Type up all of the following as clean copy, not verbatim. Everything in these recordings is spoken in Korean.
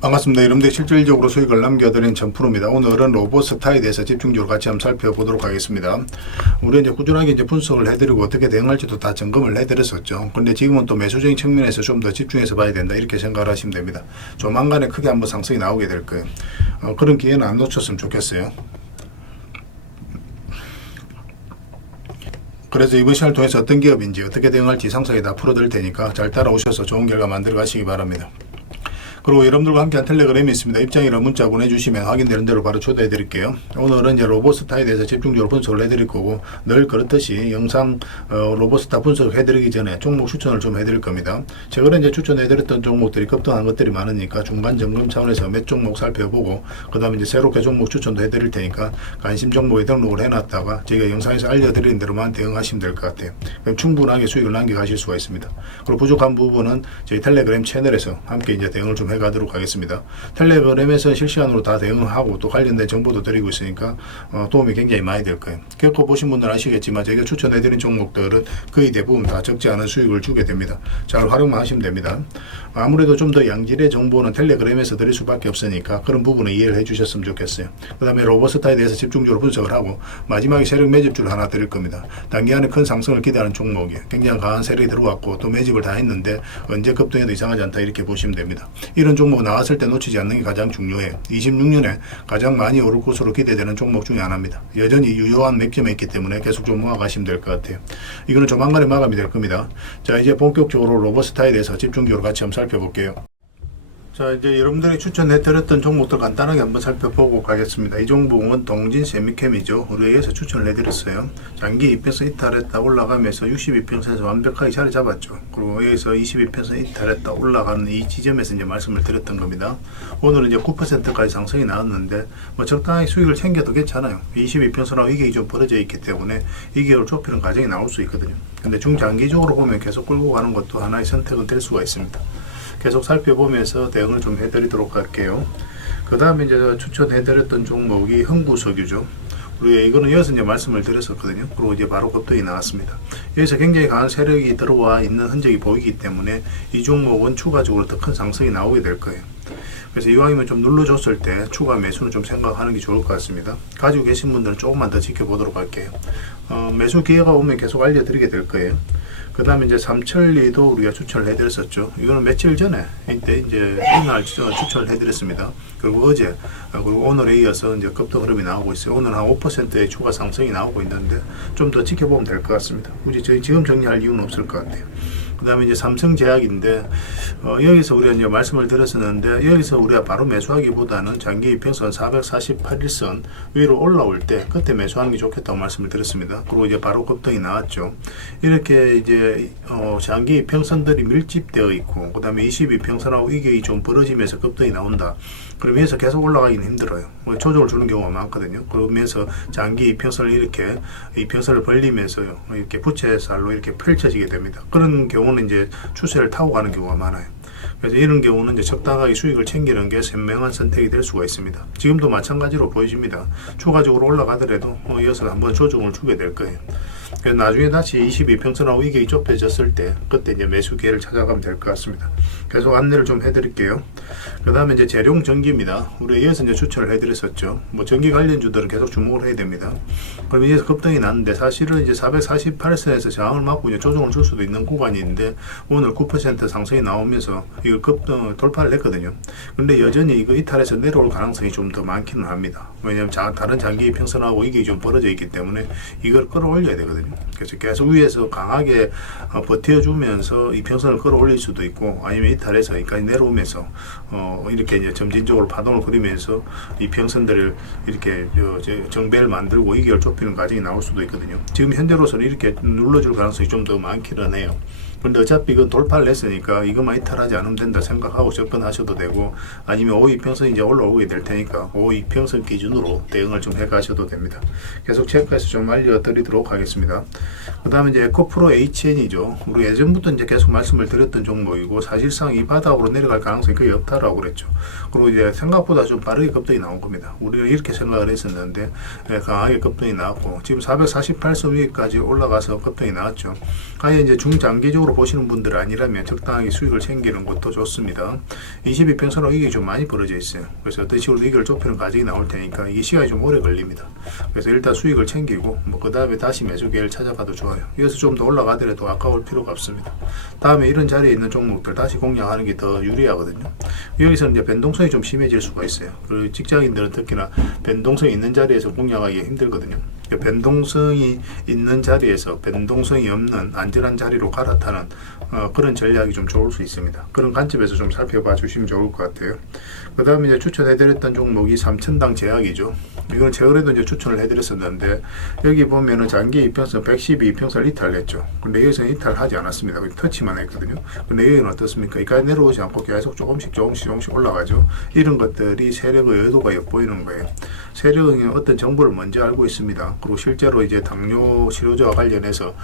반갑습니다. 여러분들 실질적으로 수익을 남겨드린 전프로입니다. 오늘은 로봇스타에 대해서 집중적으로 같이 한번 살펴보도록 하겠습니다. 우리 이제 꾸준하게 분석을 해드리고 어떻게 대응할지도 다 점검을 해드렸었죠. 근데 지금은 또 매수적인 측면에서 좀 더 집중해서 봐야 된다, 이렇게 생각을 하시면 됩니다. 조만간에 크게 한번 상승이 나오게 될 거예요. 그런 기회는 안 놓쳤으면 좋겠어요. 그래서 이번 시간을 통해서 어떤 기업인지 어떻게 대응할지 상세하게 다 풀어드릴 테니까 잘 따라오셔서 좋은 결과 만들어 가시기 바랍니다. 그리고 여러분들과 함께한 텔레그램이 있습니다. 입장이나 문자 보내주시면 확인되는 대로 바로 초대해 드릴게요. 오늘은 이제 로봇스타에 대해서 집중적으로 분석을 해드릴 거고, 늘 그렇듯이 영상 로봇스타 분석을 해드리기 전에 종목 추천을 좀 해드릴 겁니다. 최근에 이제 추천해드렸던 종목들이 급등한 것들이 많으니까 중간 점검 차원에서 몇 종목 살펴보고, 그 다음에 이제 새롭게 종목 추천도 해드릴 테니까 관심 종목에 등록을 해놨다가 저희가 영상에서 알려드리는 대로만 대응하시면 될 것 같아요. 그럼 충분하게 수익을 남겨가실 수가 있습니다. 그리고 부족한 부분은 저희 텔레그램 채널에서 함께 이제 대응을 좀 해가도록 하겠습니다. 텔레그램에서 실시간으로 다 대응하고 또 관련된 정보도 드리고 있으니까 도움이 굉장히 많이 될 거예요. 겪어보신 분들은 아시겠지만 저희가 추천해드린 종목들은 거의 대부분 다 적지 않은 수익을 주게 됩니다. 잘 활용만 하시면 됩니다. 아무래도 좀 더 양질의 정보는 텔레그램에서 드릴 수밖에 없으니까 그런 부분을 이해를 해주셨으면 좋겠어요. 그 다음에 로봇스타에 대해서 집중적으로 분석을 하고, 마지막에 세력 매집주를 하나 드릴 겁니다. 단기간에 큰 상승을 기대하는 종목이에요. 굉장히 강한 세력이 들어왔고 또 매집을 다 했는데 언제 급등해도 이상하지 않다, 이렇게 보시면 됩니다. 이런 종목 나왔을 때 놓치지 않는 게 가장 중요해요. 26년에 가장 많이 오를 것으로 기대되는 종목 중에 하나입니다. 여전히 유효한 맥점에 있기 때문에 계속 좀 모아가시면 될 것 같아요. 이거는 조만간에 마감이 될 겁니다. 자, 이제 본격적으로 로봇스타에 대해서 집중적으로 같이 한번 살펴볼게요. 자, 이제 여러분들이 추천해드렸던 종목들 간단하게 한번 살펴보고 가겠습니다. 이 종목은 동진 세미캠이죠. 우리가 여기서 추천을 해드렸어요. 장기 이평선 이탈했다 올라가면서 62평선에서 완벽하게 자리 잡았죠. 그리고 여기서 22평선 이탈했다 올라가는 이 지점에서 이제 말씀을 드렸던 겁니다. 오늘은 이제 9%까지 상승이 나왔는데 뭐 적당히 수익을 챙겨도 괜찮아요. 22평선하고 이게 좀 벌어져 있기 때문에 이 기업을 좁히는 과정이 나올 수 있거든요. 근데 중장기적으로 보면 계속 끌고 가는 것도 하나의 선택은 될 수가 있습니다. 계속 살펴보면서 대응을 좀 해드리도록 할게요. 그 다음에 이제 추천해드렸던 종목이 흥구석유죠. 우리가 이거는 여기서 이제 말씀을 드렸었거든요. 그리고 이제 바로 급등이 나왔습니다. 여기서 굉장히 강한 세력이 들어와 있는 흔적이 보이기 때문에 이 종목은 추가적으로 더 큰 상승이 나오게 될 거예요. 그래서 이왕이면 좀 눌러줬을 때 추가 매수는 좀 생각하는 게 좋을 것 같습니다. 가지고 계신 분들은 조금만 더 지켜보도록 할게요. 매수 기회가 오면 계속 알려드리게 될 거예요. 그 다음에 이제 삼천리도 우리가 추천을 해드렸었죠. 이거는 며칠 전에 이때 이제 이날 추천을 해드렸습니다. 그리고 어제 그리고 오늘에 이어서 이제 급등 흐름이 나오고 있어요. 오늘 한 5%의 추가 상승이 나오고 있는데 좀 더 지켜보면 될 것 같습니다. 굳이 저희 지금 정리할 이유는 없을 것 같아요. 그 다음에 이제 삼성제약인데 여기서 우리가 이제 말씀을 드렸었는데, 여기서 우리가 바로 매수하기보다는 장기 이평선 448일선 위로 올라올 때 그때 매수하는 게 좋겠다고 말씀을 드렸습니다. 그리고 이제 바로 급등이 나왔죠. 이렇게 이제 장기 이평선들이 밀집되어 있고 그 다음에 22평선하고 이게 좀 벌어지면서 급등이 나온다. 그러면서 계속 올라가기는 힘들어요. 조정을 주는 경우가 많거든요. 그러면서 장기 이평선을 이렇게 이평선을 벌리면서요, 이렇게 부채살로 이렇게 펼쳐지게 됩니다. 그런 경우는 이제 추세를 타고 가는 경우가 많아요. 그래서 이런 경우는 이제 적당하게 수익을 챙기는 게 현명한 선택이 될 수가 있습니다. 지금도 마찬가지로 보여집니다. 추가적으로 올라가더라도 이어서 한번 조정을 주게 될 거예요. 그래서 나중에 다시 22평선하고 이게 좁혀졌을 때 그때 이제 매수 기회를 찾아가면 될 것 같습니다. 계속 안내를 좀 해드릴게요. 그 다음에 이제 재룡전기입니다. 우리 이어서 이제 추천을 해드렸었죠. 뭐 전기 관련주들은 계속 주목을 해야 됩니다. 그럼 이제 급등이 났는데 사실은 이제 448선에서 저항을 맞고 이제 조정을 줄 수도 있는 구간이 있는데 오늘 9% 상승이 나오면서 이걸 급등 돌파를 했거든요. 근데 여전히 이거 이탈해서 내려올 가능성이 좀 더 많기는 합니다. 왜냐하면 다른 장기 평선하고 이게 좀 벌어져 있기 때문에 이걸 끌어올려야 되거든요. 그래서 계속 위에서 강하게 버텨주면서 이 평선을 끌어올릴 수도 있고, 아니면 이탈해서 여기까지 내려오면서 이렇게 이제 점진적으로 파동을 그리면서 이 평선들을 이렇게 정배를 만들고 이격을 좁히는 과정이 나올 수도 있거든요. 지금 현재로서는 이렇게 눌러줄 가능성이 좀 더 많기는 해요. 근데 어차피 이건 돌파를 했으니까 이것만 이탈하지 않으면 된다 생각하고 접근하셔도 되고, 아니면 5이평선 이제 올라오게 될 테니까 5이평선 기준으로 대응을 좀 해가셔도 됩니다. 계속 체크해서 좀 알려드리도록 하겠습니다. 그 다음에 이제 에코프로 HN이죠. 우리 예전부터 이제 계속 말씀을 드렸던 종목이고, 사실상 이 바닥으로 내려갈 가능성이 거의 없다라고 그랬죠. 그리고 이제 생각보다 좀 빠르게 급등이 나온 겁니다. 우리가 이렇게 생각을 했었는데 강하게 급등이 나왔고, 지금 448선 위까지 올라가서 급등이 나왔죠. 아예 이제 중장기적으로 단기적으로 보시는 분들 아니라면 적당하게 수익을 챙기는 것도 좋습니다. 22평선으로 이게 좀 많이 벌어져 있어요. 그래서 어떤 식으로 이걸 좁히는 과정이 나올 테니까 이게 시간이 좀 오래 걸립니다. 그래서 일단 수익을 챙기고 그 다음에 다시 매수 기회를 찾아가도 좋아요. 여기서 좀 더 올라가더라도 아까울 필요가 없습니다. 다음에 이런 자리에 있는 종목들 다시 공략하는 게 더 유리하거든요. 여기서 이제 변동성이 좀 심해질 수가 있어요. 그리고 직장인들은 특히나 변동성이 있는 자리에서 공략하기 힘들거든요. 변동성이 있는 자리에서 변동성이 없는 안전한 자리로 갈아타는 그런 전략이 좀 좋을 수 있습니다. 그런 관점에서 좀 살펴봐 주시면 좋을 것 같아요. 그 다음에 이제 추천해드렸던 종목이 3천당 제약이죠. 이건 최근에도 이제 추천을 해드렸었는데 여기 보면은 장기 이평선 112평선을 이탈했죠. 근데 여기서는 이탈하지 않았습니다. 터치만 했거든요. 근데 여기는 어떻습니까? 이까지 내려오지 않고 계속 조금씩 올라가죠. 이런 것들이 세력의 의도가 엿보이는 거예요. 세력은 어떤 정보를 먼저 알고 있습니다. 그리고 실제로 이제 당뇨 치료제와 관련해서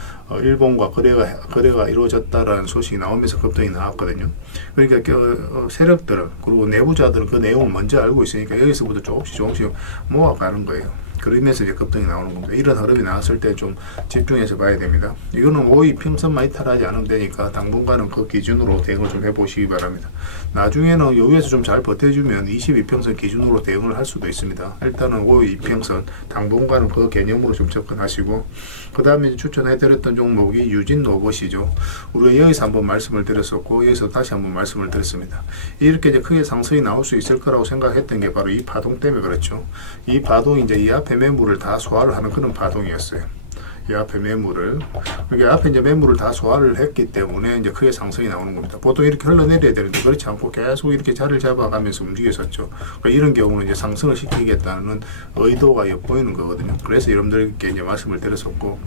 일본과 거래가 이루어졌다라는 소식이 나오면서 급등이 나왔거든요. 그러니까 세력들은 그리고 내부자들은 그 내용을 먼저 알고 있으니까 여기서부터 조금씩 모아가는 거예요. 그러면서 이제 급등이 나오는 겁니다. 이런 흐름이 나왔을 때 좀 집중해서 봐야 됩니다. 이거는 5위 평선만 이탈하지 않으면 되니까 당분간은 그 기준으로 대응을 좀 해보시기 바랍니다. 나중에는 여기에서 좀 잘 버텨주면 22평선 기준으로 대응을 할 수도 있습니다. 일단은 5위 평선 당분간은 그 개념으로 좀 접근하시고, 그 다음에 추천해드렸던 종목이 유진 로봇이죠. 우리가 여기서 한번 말씀을 드렸었고 여기서 다시 한번 말씀을 드렸습니다. 이렇게 이제 크게 상승이 나올 수 있을 거라고 생각했던 게 바로 이 파동 때문에 그렇죠. 이 파동이 이제 이 앞에 매물을 다 소화를 하는 그런 파동이었어요. 이 앞에 매물을, 그러니까 앞에 이제 매물을 다 소화를 했기 때문에 이제 크게 상승이 나오는 겁니다. 보통 이렇게 흘러내려야 되는데 그렇지 않고 계속 이렇게 자리를 잡아가면서 움직였었죠. 그러니까 이런 경우는 이제 상승을 시키겠다는 의도가 엿보이는 거거든요. 그래서 여러분들께 이제 말씀을 드렸었고,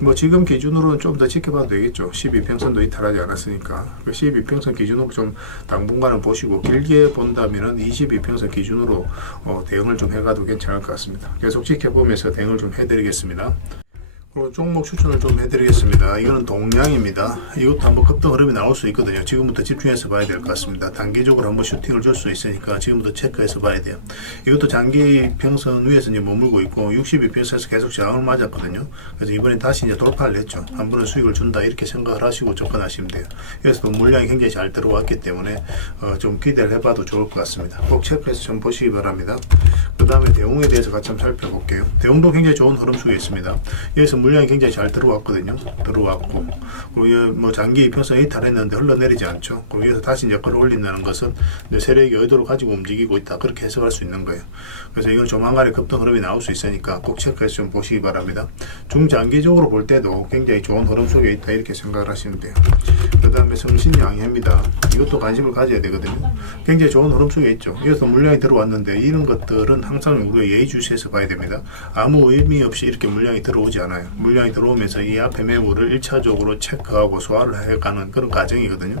뭐 지금 기준으로는 좀 더 지켜봐도 되겠죠. 12평선도 이탈하지 않았으니까. 12평선 기준으로 좀 당분간은 보시고, 길게 본다면은 22평선 기준으로 대응을 좀 해가도 괜찮을 것 같습니다. 계속 지켜보면서 대응을 좀 해드리겠습니다. 그리고 종목 추천을 좀 해드리겠습니다. 이거는 동량입니다. 이것도 한번 급등 흐름이 나올 수 있거든요. 지금부터 집중해서 봐야 될 것 같습니다. 단기적으로 한번 슈팅을 줄 수 있으니까 지금부터 체크해서 봐야 돼요. 이것도 장기 평선 위에서 이제 머물고 있고 62평선에서 계속 저항을 맞았거든요. 그래서 이번에 다시 이제 돌파를 했죠. 한 번은 수익을 준다 이렇게 생각을 하시고 접근하시면 돼요. 그래서 물량이 굉장히 잘 들어왔기 때문에 좀 기대를 해봐도 좋을 것 같습니다. 꼭 체크해서 좀 보시기 바랍니다. 그 다음에 대웅에 대해서 같이 한번 살펴볼게요. 대웅도 굉장히 좋은 흐름 속에 있습니다. 여기서 물량이 굉장히 잘 들어왔거든요. 들어왔고, 그리고 뭐 장기 이평선에 이탈했는데 흘러내리지 않죠. 그리고 여기서 다시 이제 끌어올린다는 것은 이제 세력이 의도를 가지고 움직이고 있다, 그렇게 해석할 수 있는 거예요. 그래서 이건 조만간에 급등 흐름이 나올 수 있으니까 꼭 체크해서 좀 보시기 바랍니다. 중장기적으로 볼 때도 굉장히 좋은 흐름 속에 있다, 이렇게 생각을 하시면 돼요. 그 다음에 성신양해입니다. 이것도 관심을 가져야 되거든요. 굉장히 좋은 흐름 속에 있죠. 여기서 물량이 들어왔는데 이런 것들은 항상 우리가 예의주시해서 봐야 됩니다. 아무 의미 없이 이렇게 물량이 들어오지 않아요. 물량이 들어오면서 이 앞에 매물을 1차적으로 체크하고 소화를 해가는 그런 과정이거든요.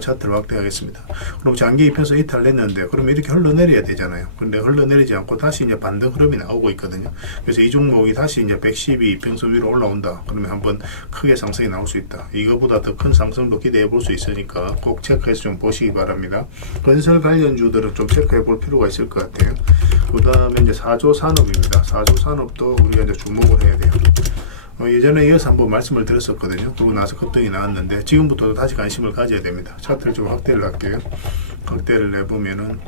차트를 확대하겠습니다. 그럼 장기 이평선 이탈했는데 그러면 이렇게 흘러내려야 되잖아요. 근데 흘러내리지 않고 다시 이제 반등 흐름이 나오고 있거든요. 그래서 이 종목이 다시 이제 112 이평선 위로 올라온다. 그러면 한번 크게 상승이 나올 수 있다. 이거보다 더 큰 상승도 기대해 볼 수 있으니까 꼭 체크해서 좀 보시기 바랍니다. 건설 관련주들은 좀 체크해 볼 필요가 있을 것 같아요. 그 다음에 이제 4조 산업입니다. 4조 산업도 우리가 이제 주목을 해야 돼요. 예전에 이어서 한번 말씀을 드렸었거든요. 그러고 나서 급등이 나왔는데 지금부터도 다시 관심을 가져야 됩니다. 차트를 좀 확대를 할게요. 확대를 내보면은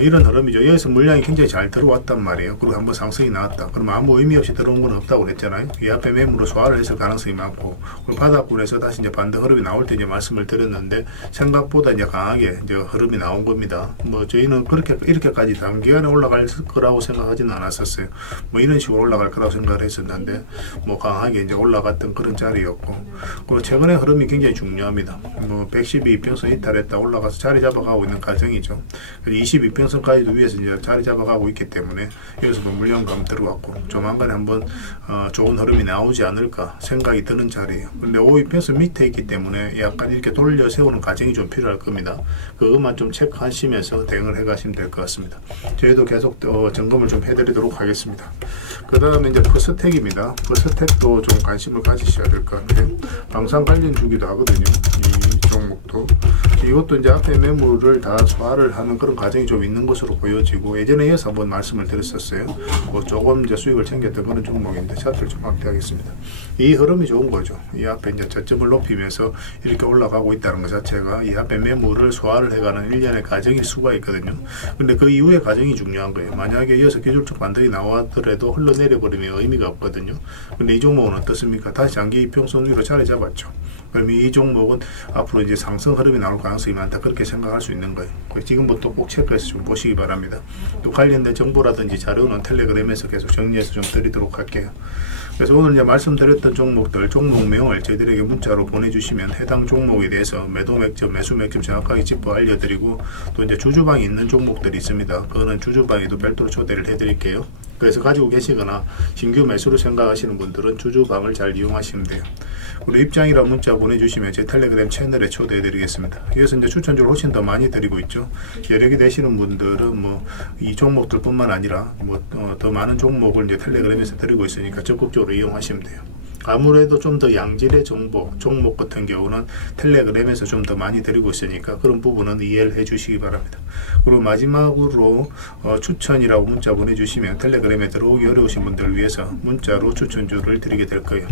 이런 흐름이죠. 여기서 물량이 굉장히 잘 들어왔단 말이에요. 그리고 한번 상승이 나왔다. 그러면 아무 의미 없이 들어온 건 없다고 그랬잖아요. 이 앞에 매물로 소화를 했을 가능성이 많고, 그리고 바닥권에서 다시 이제 반등 흐름이 나올 때 이제 말씀을 드렸는데 생각보다 이제 강하게 이제 흐름이 나온 겁니다. 뭐 저희는 그렇게 이렇게까지 단기간에 올라갈 거라고 생각하지는 않았었어요. 뭐 이런 식으로 올라갈 거라고 생각을 했었는데 뭐 강하게 이제 올라갔던 그런 자리였고, 그리고 최근에 흐름이 굉장히 중요합니다. 뭐 112평선 이탈했다 올라가서 자리 잡아가고 있는 과정이죠. 22평선까지도 위에서 이제 자리 잡아가고 있기 때문에 여기서도 물량감 들어왔고 조만간에 한번 좋은 흐름이 나오지 않을까 생각이 드는 자리예요. 근데 5위평선 밑에 있기 때문에 약간 이렇게 돌려 세우는 과정이 좀 필요할 겁니다. 그것만 좀 체크하시면서 대응을 해가시면 될 것 같습니다. 저희도 계속 점검을 좀 해드리도록 하겠습니다. 그 다음에 이제 퍼스텍입니다. 퍼스텍도 좀 관심을 가지셔야 될 것 같아요. 방산 관련 주기도 하거든요. 이 종목도. 이것도 이제 앞에 매물을 다 소화를 하는 그런 과정이 좀 있는 것으로 보여지고, 예전에 이어서 한번 말씀을 드렸었어요. 뭐 조금 이제 수익을 챙겼던 그런 종목인데 차트를 좀 확대하겠습니다. 이 흐름이 좋은 거죠. 이 앞에 이제 저점을 높이면서 이렇게 올라가고 있다는 것 자체가 이 앞에 매물을 소화를 해가는 일련의 과정일 수가 있거든요. 근데 그 이후의 과정이 중요한 거예요. 만약에 이어서 기술적 반등이 나왔더라도 흘러내려 버리면 의미가 없거든요. 근데 이 종목은 어떻습니까? 다시 장기 이평선 위로 자리 잡았죠. 그러면 이 종목은 앞으로 이제 상승 흐름이 나올 가능성이 많다, 그렇게 생각할 수 있는 거예요. 지금부터 꼭 체크해서 좀 보시기 바랍니다. 또 관련된 정보라든지 자료는 텔레그램에서 계속 정리해서 좀 드리도록 할게요. 그래서 오늘 이제 말씀드렸던 종목들, 종목명을 저희들에게 문자로 보내주시면 해당 종목에 대해서 매도 맥점, 매수 맥점 정확하게 짚어 알려드리고, 또 이제 주주방이 있는 종목들이 있습니다. 그거는 주주방에도 별도로 초대를 해드릴게요. 그래서 가지고 계시거나 신규 매수를 생각하시는 분들은 주주방을 잘 이용하시면 돼요. 그리고 입장이라 문자 보내주시면 제 텔레그램 채널에 초대해 드리겠습니다. 여기서 이제 추천주를 훨씬 더 많이 드리고 있죠. 여력이 되시는 분들은 뭐 이 종목들 뿐만 아니라 뭐 더 많은 종목을 이제 텔레그램에서 드리고 있으니까 적극적으로 이용하시면 돼요. 아무래도 좀 더 양질의 정보, 종목 같은 경우는 텔레그램에서 좀 더 많이 드리고 있으니까 그런 부분은 이해를 해 주시기 바랍니다. 그리고 마지막으로 추천이라고 문자 보내주시면 텔레그램에 들어오기 어려우신 분들을 위해서 문자로 추천주를 드리게 될 거예요.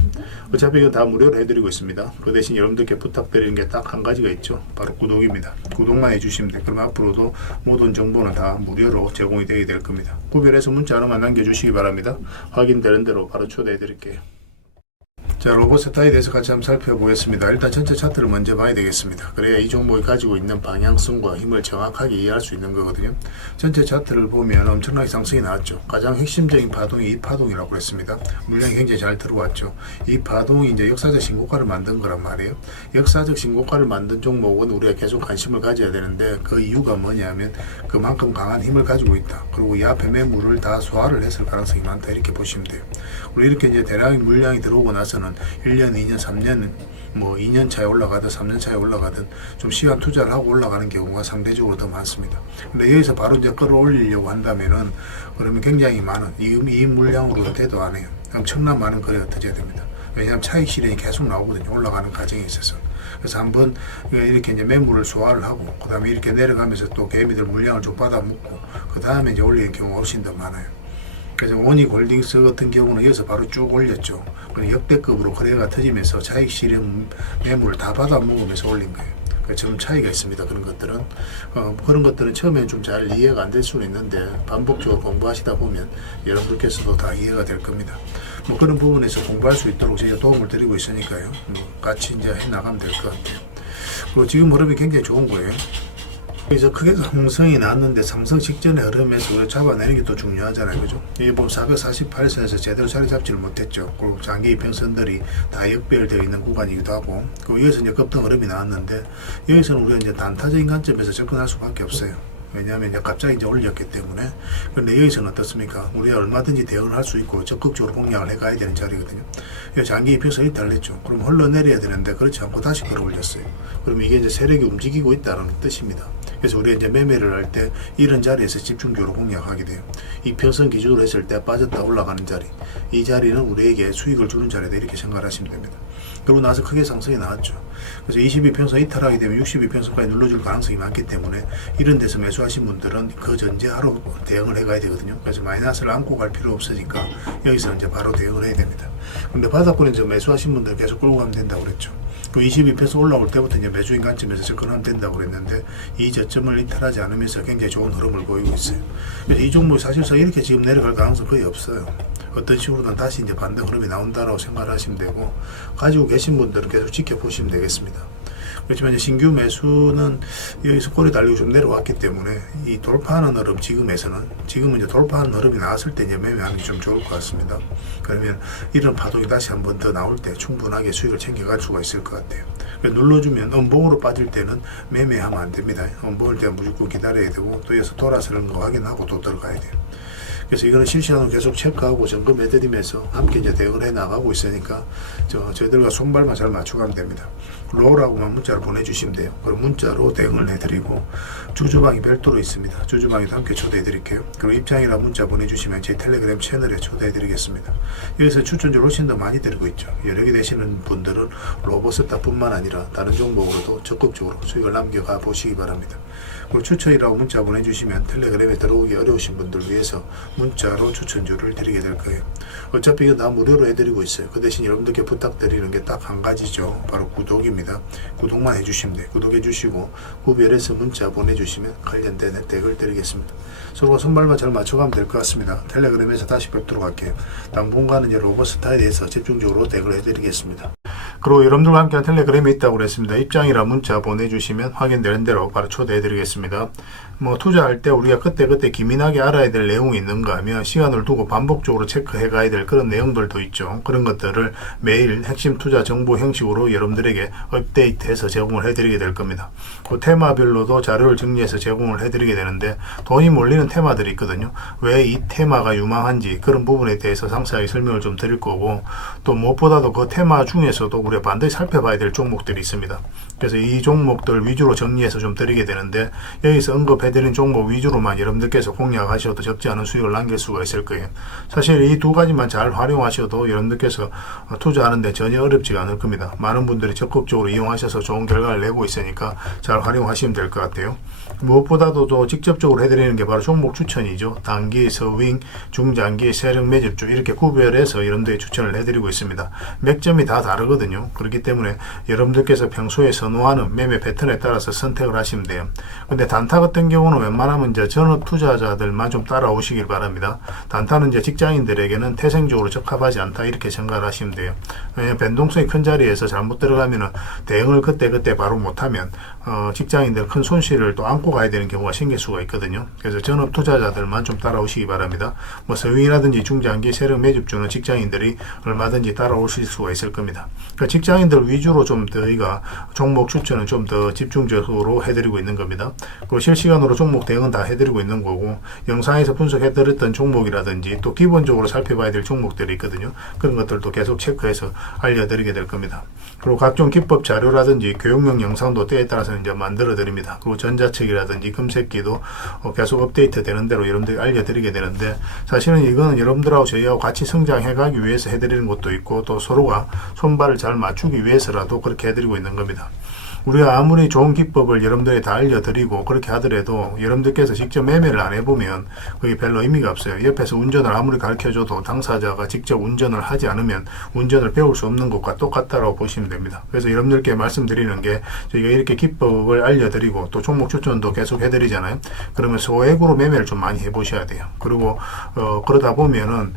어차피 이건 다 무료로 해드리고 있습니다. 그 대신 여러분들께 부탁드리는 게 딱 한 가지가 있죠. 바로 구독입니다. 구독만 해주시면 돼요. 그럼 앞으로도 모든 정보는 다 무료로 제공이 되게 될 겁니다. 구별해서 문자 하나만 남겨주시기 바랍니다. 확인되는 대로 바로 초대해 드릴게요. 자, 로봇세타에 대해서 같이 한번 살펴보겠습니다. 일단 전체 차트를 먼저 봐야 되겠습니다. 그래야 이 종목이 가지고 있는 방향성과 힘을 정확하게 이해할 수 있는 거거든요. 전체 차트를 보면 엄청나게 상승이 나왔죠. 가장 핵심적인 파동이 이 파동이라고 했습니다. 물량이 굉장히 잘 들어왔죠. 이 파동이 이제 역사적 신고가를 만든 거란 말이에요. 역사적 신고가를 만든 종목은 우리가 계속 관심을 가져야 되는데, 그 이유가 뭐냐면 그만큼 강한 힘을 가지고 있다. 그리고 이 앞에 매물을 다 소화를 했을 가능성이 많다, 이렇게 보시면 돼요. 그리고 이렇게 이제 대량의 물량이 들어오고 나서는 1년, 2년, 3년, 뭐 2년 차에 올라가든 3년 차에 올라가든 좀 시간 투자를 하고 올라가는 경우가 상대적으로 더 많습니다. 근데 여기서 바로 이제 끌어올리려고 한다면은 그러면 굉장히 많은 이 물량으로 돼도 안 해요. 엄청난 많은 거래가 터져야 됩니다. 왜냐하면 차익 실현이 계속 나오거든요. 올라가는 과정에 있어서. 그래서 한번 이렇게 이제 매물을 소화를 하고, 그 다음에 이렇게 내려가면서 또 개미들 물량을 좀 받아 먹고, 그 다음에 이제 올리는 경우가 훨씬 더 많아요. 그래서 오닉홀딩스 같은 경우는 여기서 바로 쭉 올렸죠. 역대급으로 거래가 터지면서 차익 실현 매물을 다 받아 먹으면서 올린 거예요. 좀 차이가 있습니다. 그런 것들은 그런 것들은 처음엔 좀 잘 이해가 안 될 수는 있는데, 반복적으로 공부하시다 보면 여러분들께서도 다 이해가 될 겁니다. 뭐 그런 부분에서 공부할 수 있도록 제가 도움을 드리고 있으니까요. 같이 이제 해 나가면 될 것 같아요. 그리고 지금 흐름이 굉장히 좋은 거예요. 그래서 크게 상승이 났는데 상승 직전의 흐름에서 우리가 잡아내는 게 또 중요하잖아요. 그죠? 이게 보면 448선에서 제대로 자리 잡지를 못했죠. 그리고 장기 이평선들이 다 역별되어 있는 구간이기도 하고, 그리고 여기서 이제 급등 흐름이 나왔는데, 여기서는 우리가 이제 단타적인 관점에서 접근할 수밖에 없어요. 왜냐하면 이제 갑자기 이제 올렸기 때문에. 그런데 여기서는 어떻습니까? 우리가 얼마든지 대응을 할 수 있고 적극적으로 공략을 해가야 되는 자리거든요. 장기 이평선이 이탈했죠. 그럼 흘러내려야 되는데 그렇지 않고 다시 끌어올렸어요. 그럼 이게 이제 세력이 움직이고 있다는 뜻입니다. 그래서 우리가 이제 매매를 할 때 이런 자리에서 집중적으로 공략하게 돼요. 이평선 기준으로 했을 때 빠졌다 올라가는 자리, 이 자리는 우리에게 수익을 주는 자리다, 이렇게 생각하시면 됩니다. 그러고 나서 크게 상승이 나왔죠. 그래서 22평선 이탈하게 되면 62평선까지 눌러줄 가능성이 많기 때문에 이런 데서 매수하신 분들은 그 전제 하루 대응을 해가야 되거든요. 그래서 마이너스를 안고 갈 필요 없으니까 여기서 이제 바로 대응을 해야 됩니다. 근데 바닥권에 이제 매수하신 분들 계속 끌고 가면 된다고 그랬죠. 그 22평선 올라올 때부터 이제 매수인 관점에서 접근하면 된다고 그랬는데, 이 저점을 이탈하지 않으면서 굉장히 좋은 흐름을 보이고 있어요. 그래서 이 종목이 사실상 이렇게 지금 내려갈 가능성 거의 없어요. 어떤 식으로든 다시 이제 반등 흐름이 나온다라고 생각을 하시면 되고, 가지고 계신 분들은 계속 지켜보시면 되겠습니다. 그렇지만 이제 신규 매수는 여기서 꼬리 달리고 좀 내려왔기 때문에 이 돌파하는 흐름, 지금은 이제 돌파하는 흐름이 나왔을 때 이제 매매하는 게 좀 좋을 것 같습니다. 그러면 이런 파동이 다시 한 번 더 나올 때 충분하게 수익을 챙겨갈 수가 있을 것 같아요. 눌러주면 음봉으로 빠질 때는 매매하면 안 됩니다. 음봉을 때 무조건 기다려야 되고, 또 여기서 돌아서는 거 확인하고 또 들어가야 돼요. 그래서 이거는 실시간으로 계속 체크하고 점검해드리면서 함께 이제 대응을 해 나가고 있으니까 저희들과 손발만 잘 맞춰가면 됩니다. 로우라고만 문자를 보내주시면 돼요. 그럼 문자로 대응을 해드리고 주주방이 별도로 있습니다. 주주방에도 함께 초대해드릴게요. 그리고 입장이라 문자 보내주시면 제 텔레그램 채널에 초대해드리겠습니다. 여기서 추천주를 훨씬 더 많이 드리고 있죠. 여력이 되시는 분들은 로버스타뿐만 아니라 다른 종목으로도 적극적으로 수익을 남겨가 보시기 바랍니다. 그리고 추천이라고 문자 보내주시면 텔레그램에 들어오기 어려우신 분들 위해서 문자로 추천주를 드리게 될 거예요. 어차피 이거 다 무료로 해드리고 있어요. 그 대신 여러분들께 부탁드리는 게 딱 한 가지죠. 바로 구독입니다. 구독만 해주시면 돼요. 구독해 주시고 구별해서 문자 보내주시면 관련된 혜택을 드리겠습니다. 서로가 손발만 잘 맞춰가면 될 것 같습니다. 텔레그램에서 다시 뵙도록 할게요. 당분간은 로버스타에 대해서 집중적으로 대응을 해드리겠습니다. 그리고 여러분들과 함께한 텔레그램이 있다고 그랬습니다. 입장이라 문자 보내주시면 확인되는 대로 바로 초대해드리겠습니다. 투자할 때 우리가 그때그때 기민하게 알아야 될 내용이 있는가 하면 시간을 두고 반복적으로 체크해 가야 될 그런 내용들도 있죠. 그런 것들을 매일 핵심 투자 정보 형식으로 여러분들에게 업데이트해서 제공을 해드리게 될 겁니다. 그 테마별로도 자료를 정리해서 제공을 해드리게 되는데 돈이 몰리는 테마들이 있거든요. 왜 이 테마가 유망한지 그런 부분에 대해서 상세하게 설명을 좀 드릴 거고, 또 무엇보다도 그 테마 중에서도 우리가 반드시 살펴봐야 될 종목들이 있습니다. 그래서 이 종목들 위주로 정리해서 좀 드리게 되는데, 여기서 언급해드린 종목 위주로만 여러분들께서 공략하셔도 적지 않은 수익을 남길 수가 있을 거예요. 사실 이 두 가지만 잘 활용하셔도 여러분들께서 투자하는데 전혀 어렵지가 않을 겁니다. 많은 분들이 적극적으로 이용하셔서 좋은 결과를 내고 있으니까 잘 활용하시면 될 것 같아요. 무엇보다도 또 직접적으로 해드리는 게 바로 종목 추천이죠. 단기, 서윙, 중장기, 세력 매집주 이렇게 구별해서 여러분들이 추천을 해드리고 있습니다. 맥점이 다 다르거든요. 그렇기 때문에 여러분들께서 평소에 선호하는 매매 패턴에 따라서 선택을 하시면 돼요. 근데 단타 같은 경우는 웬만하면 이제 전업 투자자들만 좀 따라오시길 바랍니다. 단타는 이제 직장인들에게는 태생적으로 적합하지 않다 이렇게 생각을 하시면 돼요. 왜냐하면 변동성이 큰 자리에서 잘못 들어가면은 대응을 그때 바로 못하면 직장인들 큰 손실을 또 안고 가야 되는 경우가 생길 수가 있거든요. 그래서 전업 투자자들만 좀 따라오시기 바랍니다. 서윙이라든지 중장기 세력 매집주는 직장인들이 얼마든지 따라오실 수가 있을 겁니다. 그러니까 직장인들 위주로 좀 저희가 종목 추천은 좀 더 집중적으로 해드리고 있는 겁니다. 그리고 실시간으로 종목 대응은 다 해드리고 있는 거고, 영상에서 분석해드렸던 종목이라든지 또 기본적으로 살펴봐야 될 종목들이 있거든요. 그런 것들도 계속 체크해서 알려드리게 될 겁니다. 그리고 각종 기법 자료라든지 교육용 영상도 때에 따라서 이제 만들어 드립니다. 그리고 전자책이라든지 금색기도 계속 업데이트 되는 대로 여러분들이 알려드리게 되는데, 사실은 이거는 여러분들하고 저희하고 같이 성장해 가기 위해서 해드리는 것도 있고, 또 서로가 손발을 잘 맞추기 위해서라도 그렇게 해드리고 있는 겁니다. 우리가 아무리 좋은 기법을 여러분들이 다 알려드리고 그렇게 하더라도 여러분들께서 직접 매매를 안 해보면 그게 별로 의미가 없어요. 옆에서 운전을 아무리 가르쳐줘도 당사자가 직접 운전을 하지 않으면 운전을 배울 수 없는 것과 똑같다고 보시면 됩니다. 그래서 여러분들께 말씀드리는 게, 저희가 이렇게 기법을 알려드리고 또 종목 추천도 계속 해드리잖아요. 그러면 소액으로 매매를 좀 많이 해보셔야 돼요. 그리고 그러다 보면은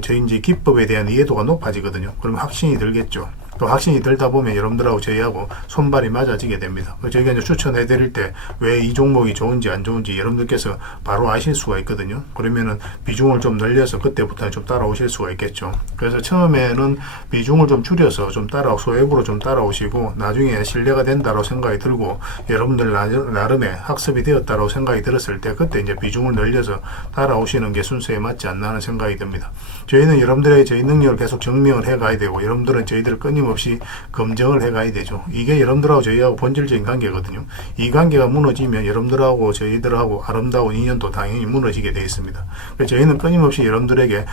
저희 이제 기법에 대한 이해도가 높아지거든요. 그러면 확신이 들겠죠. 또 확신이 들다 보면 여러분들하고 저희하고 손발이 맞아지게 됩니다. 저희가 이제 추천해 드릴 때 왜 이 종목이 좋은지 안 좋은지 여러분들께서 바로 아실 수가 있거든요. 그러면은 비중을 좀 늘려서 그때부터 좀 따라오실 수가 있겠죠. 그래서 처음에는 비중을 좀 줄여서 좀 소액으로 좀 따라오시고, 나중에 신뢰가 된다고 생각이 들고 여러분들 나름의 학습이 되었다고 생각이 들었을 때 그때 이제 비중을 늘려서 따라오시는 게 순서에 맞지 않나 하는 생각이 듭니다. 저희는 여러분들의 저희 능력을 계속 증명을 해 가야 되고, 여러분들은 저희들을 끊임없이 검증을 해 가야 되죠. 이게 여러분들하고 저희하고 본질적인 관계거든요. 이 관계가 무너지면 여러분들하고 저희들하고 아름다운 인연도 당연히 무너지게 되어 있습니다. 그래서 저희는 끊임없이 여러분들에게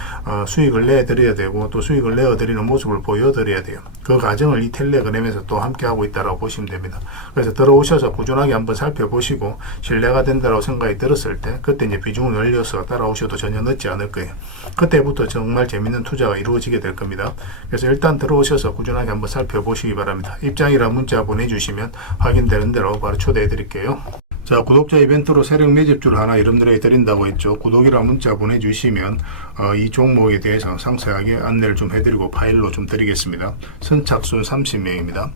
수익을 내드려야 되고, 또 수익을 내어드리는 모습을 보여드려야 돼요. 그 과정을 이 텔레그램에서 또 함께 하고 있다고 보시면 됩니다. 그래서 들어오셔서 꾸준하게 한번 살펴보시고 신뢰가 된다고 생각이 들었을 때 그때 이제 비중을 늘려서 따라오셔도 전혀 늦지 않을 거예요. 그때부터 정말 재밌는 투자가 이루어지게 될 겁니다. 그래서 일단 들어오셔서 꾸준하게 한번 살펴보시기 바랍니다. 입장이라 문자 보내주시면 확인되는 대로 바로 초대해 드릴게요. 자, 구독자 이벤트로 세력 매집주를 하나 여러분들에게 드린다고 했죠. 구독이라 문자 보내주시면 이 종목에 대해서 상세하게 안내를 좀 해드리고 파일로 좀 드리겠습니다. 선착순 30명입니다.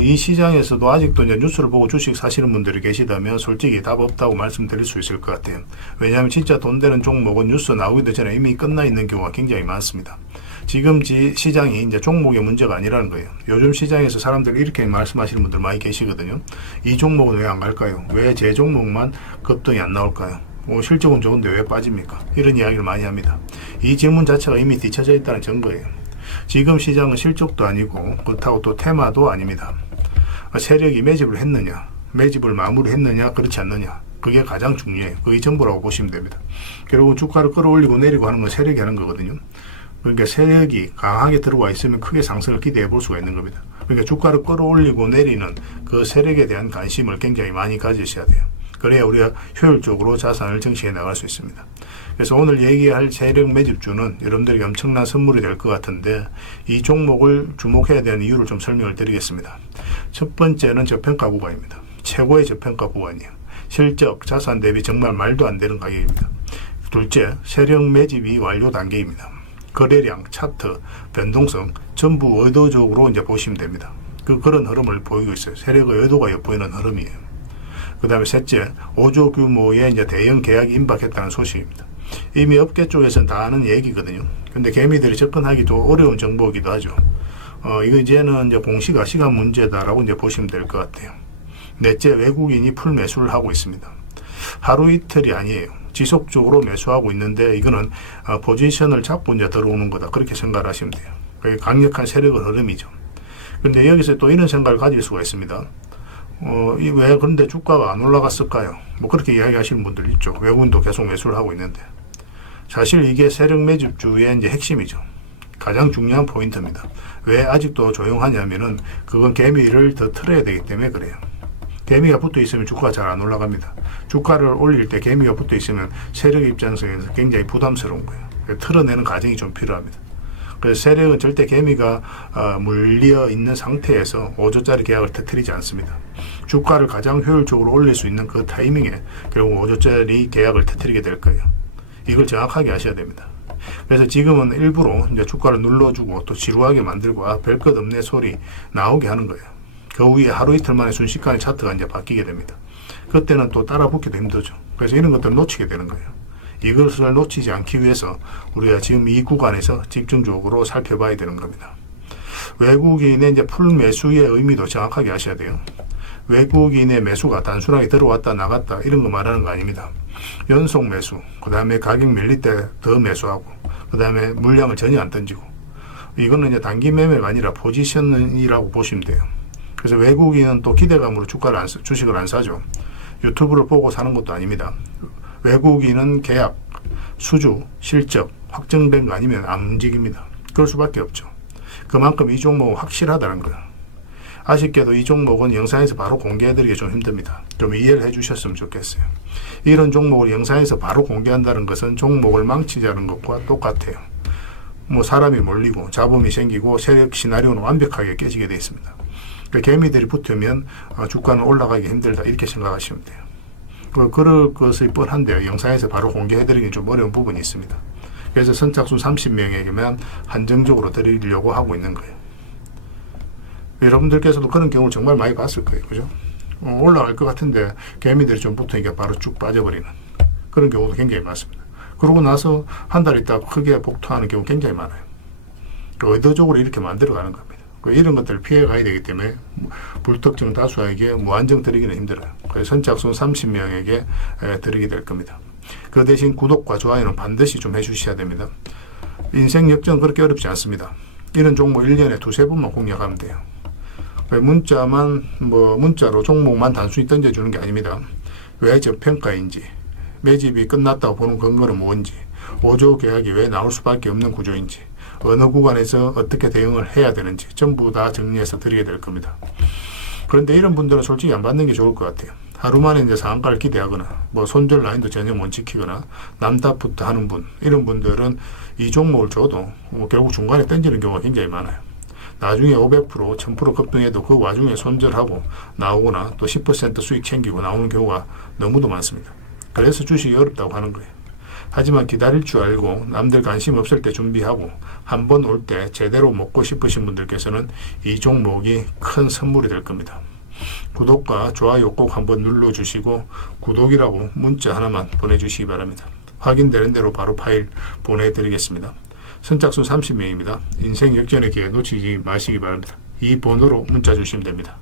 이 시장에서도 아직도 이제 뉴스를 보고 주식 사시는 분들이 계시다면 솔직히 답 없다고 말씀드릴 수 있을 것 같아요. 왜냐하면 진짜 돈 되는 종목은 뉴스 나오기도 전에 이미 끝나 있는 경우가 굉장히 많습니다. 지금 시장이 이제 종목의 문제가 아니라는 거예요. 요즘 시장에서 사람들이 이렇게 말씀하시는 분들 많이 계시거든요. 이 종목은 왜 안 갈까요? 왜 제 종목만 급등이 안 나올까요? 실적은 좋은데 왜 빠집니까? 이런 이야기를 많이 합니다. 이 질문 자체가 이미 뒤쳐져 있다는 증거예요. 지금 시장은 실적도 아니고 그렇다고 또 테마도 아닙니다. 세력이 매집을 했느냐, 매집을 마무리했느냐, 그렇지 않느냐, 그게 가장 중요해요. 그게 전부라고 보시면 됩니다. 결국은 주가를 끌어올리고 내리고 하는 건 세력이 하는 거거든요. 그러니까 세력이 강하게 들어와 있으면 크게 상승을 기대해 볼 수가 있는 겁니다. 그러니까 주가를 끌어올리고 내리는 그 세력에 대한 관심을 굉장히 많이 가지셔야 돼요. 그래야 우리가 효율적으로 자산을 정치해 나갈 수 있습니다. 그래서 오늘 얘기할 세력 매집주는 여러분들에게 엄청난 선물이 될 것 같은데, 이 종목을 주목해야 되는 이유를 좀 설명을 드리겠습니다. 첫 번째는 저평가 구간입니다. 최고의 저평가 구간이에요. 실적, 자산 대비 정말 말도 안 되는 가격입니다. 둘째, 세력 매집이 완료 단계입니다. 거래량, 차트, 변동성 전부 의도적으로 이제 보시면 됩니다. 그런 흐름을 보이고 있어요. 세력의 의도가 엿보이는 흐름이에요. 그 다음에 셋째, 5조 규모의 이제 대형 계약이 임박했다는 소식입니다. 이미 업계 쪽에서는 다 아는 얘기거든요. 근데 개미들이 접근하기도 어려운 정보이기도 하죠. 이거 이제는 이제 공시가 시간 문제다라고 이제 보시면 될 것 같아요. 넷째, 외국인이 풀 매수를 하고 있습니다. 하루 이틀이 아니에요. 지속적으로 매수하고 있는데 이거는 포지션을 잡고 이제 들어오는 거다, 그렇게 생각을 하시면 돼요. 그게 강력한 세력의 흐름이죠. 근데 여기서 또 이런 생각을 가질 수가 있습니다. 왜 그런데 주가가 안 올라갔을까요? 뭐 그렇게 이야기하시는 분들 있죠. 외국인도 계속 매수를 하고 있는데, 사실 이게 세력 매집주의 이제 핵심이죠. 가장 중요한 포인트입니다. 왜 아직도 조용하냐면은 그건 개미를 더 틀어야 되기 때문에 그래요. 개미가 붙어 있으면 주가가 잘 안 올라갑니다. 주가를 올릴 때 개미가 붙어 있으면 세력 입장에서 굉장히 부담스러운 거예요. 틀어내는 과정이 좀 필요합니다. 그래서 세력은 절대 개미가 물려 있는 상태에서 5조짜리 계약을 터뜨리지 않습니다. 주가를 가장 효율적으로 올릴 수 있는 그 타이밍에 결국 5조짜리 계약을 터뜨리게 될 거예요. 이걸 정확하게 아셔야 됩니다. 그래서 지금은 일부러 이제 주가를 눌러주고 또 지루하게 만들고 별 것 없네 소리 나오게 하는 거예요. 그 후에 하루 이틀 만에 순식간에 차트가 이제 바뀌게 됩니다. 그때는 또 따라 붙기도 힘들죠. 그래서 이런 것들을 놓치게 되는 거예요. 이것을 놓치지 않기 위해서 우리가 지금 이 구간에서 집중적으로 살펴봐야 되는 겁니다. 외국인의 이제 풀 매수의 의미도 정확하게 아셔야 돼요. 외국인의 매수가 단순하게 들어왔다 나갔다 이런 거 말하는 거 아닙니다. 연속 매수, 그 다음에 가격 밀릴 때 더 매수하고, 그 다음에 물량을 전혀 안 던지고, 이거는 이제 단기 매매가 아니라 포지션이라고 보시면 돼요. 그래서 외국인은 또 기대감으로 주식을 안 사죠. 유튜브를 보고 사는 것도 아닙니다. 외국인은 계약, 수주, 실적 확정된 거 아니면 안 움직입니다. 그럴 수밖에 없죠. 그만큼 이 종목은 확실하다는 거예요. 아쉽게도 이 종목은 영상에서 바로 공개해드리기 좀 힘듭니다. 좀 이해를 해주셨으면 좋겠어요. 이런 종목을 영상에서 바로 공개한다는 것은 종목을 망치자는 것과 똑같아요. 뭐 사람이 몰리고 잡음이 생기고 세력 시나리오는 완벽하게 깨지게 되어 있습니다. 그러니까 개미들이 붙으면 주가는 올라가기 힘들다, 이렇게 생각하시면 돼요. 그럴 것이 뻔한데요. 영상에서 바로 공개해드리기 좀 어려운 부분이 있습니다. 그래서 선착순 30명에게만 한정적으로 드리려고 하고 있는 거예요. 여러분들께서도 그런 경우를 정말 많이 봤을 거예요. 그죠? 올라갈 것 같은데 개미들이 좀 붙으니까 바로 쭉 빠져버리는 그런 경우도 굉장히 많습니다. 그러고 나서 한 달 있다가 크게 복토하는 경우 굉장히 많아요. 의도적으로 이렇게 만들어가는 겁니다. 이런 것들을 피해가야 되기 때문에 불특정 다수에게 무한정 드리기는 힘들어요. 그래서 선착순 30명에게 드리게 될 겁니다. 그 대신 구독과 좋아요는 반드시 좀 해주셔야 됩니다. 인생 역전 그렇게 어렵지 않습니다. 이런 종목 1년에 두세 번만 공략하면 돼요. 문자로 종목만 단순히 던져주는 게 아닙니다. 왜 저평가인지, 매집이 끝났다고 보는 근거는 뭔지, 5조 계약이 왜 나올 수밖에 없는 구조인지, 어느 구간에서 어떻게 대응을 해야 되는지 전부 다 정리해서 드리게 될 겁니다. 그런데 이런 분들은 솔직히 안 받는 게 좋을 것 같아요. 하루 만에 이제 상한가를 기대하거나 손절 라인도 전혀 못 지키거나 남답부터 하는 분, 이런 분들은 이 종목을 줘도 결국 중간에 던지는 경우가 굉장히 많아요. 나중에 500%, 1000% 급등해도 그 와중에 손절하고 나오거나 또 10% 수익 챙기고 나오는 경우가 너무도 많습니다. 그래서 주식이 어렵다고 하는 거예요. 하지만 기다릴 줄 알고 남들 관심 없을 때 준비하고 한 번 올 때 제대로 먹고 싶으신 분들께서는 이 종목이 큰 선물이 될 겁니다. 구독과 좋아요 꼭 한번 눌러주시고 구독이라고 문자 하나만 보내주시기 바랍니다. 확인되는 대로 바로 파일 보내드리겠습니다. 선착순 30명입니다. 인생 역전의 기회 놓치지 마시기 바랍니다. 이 번호로 문자 주시면 됩니다.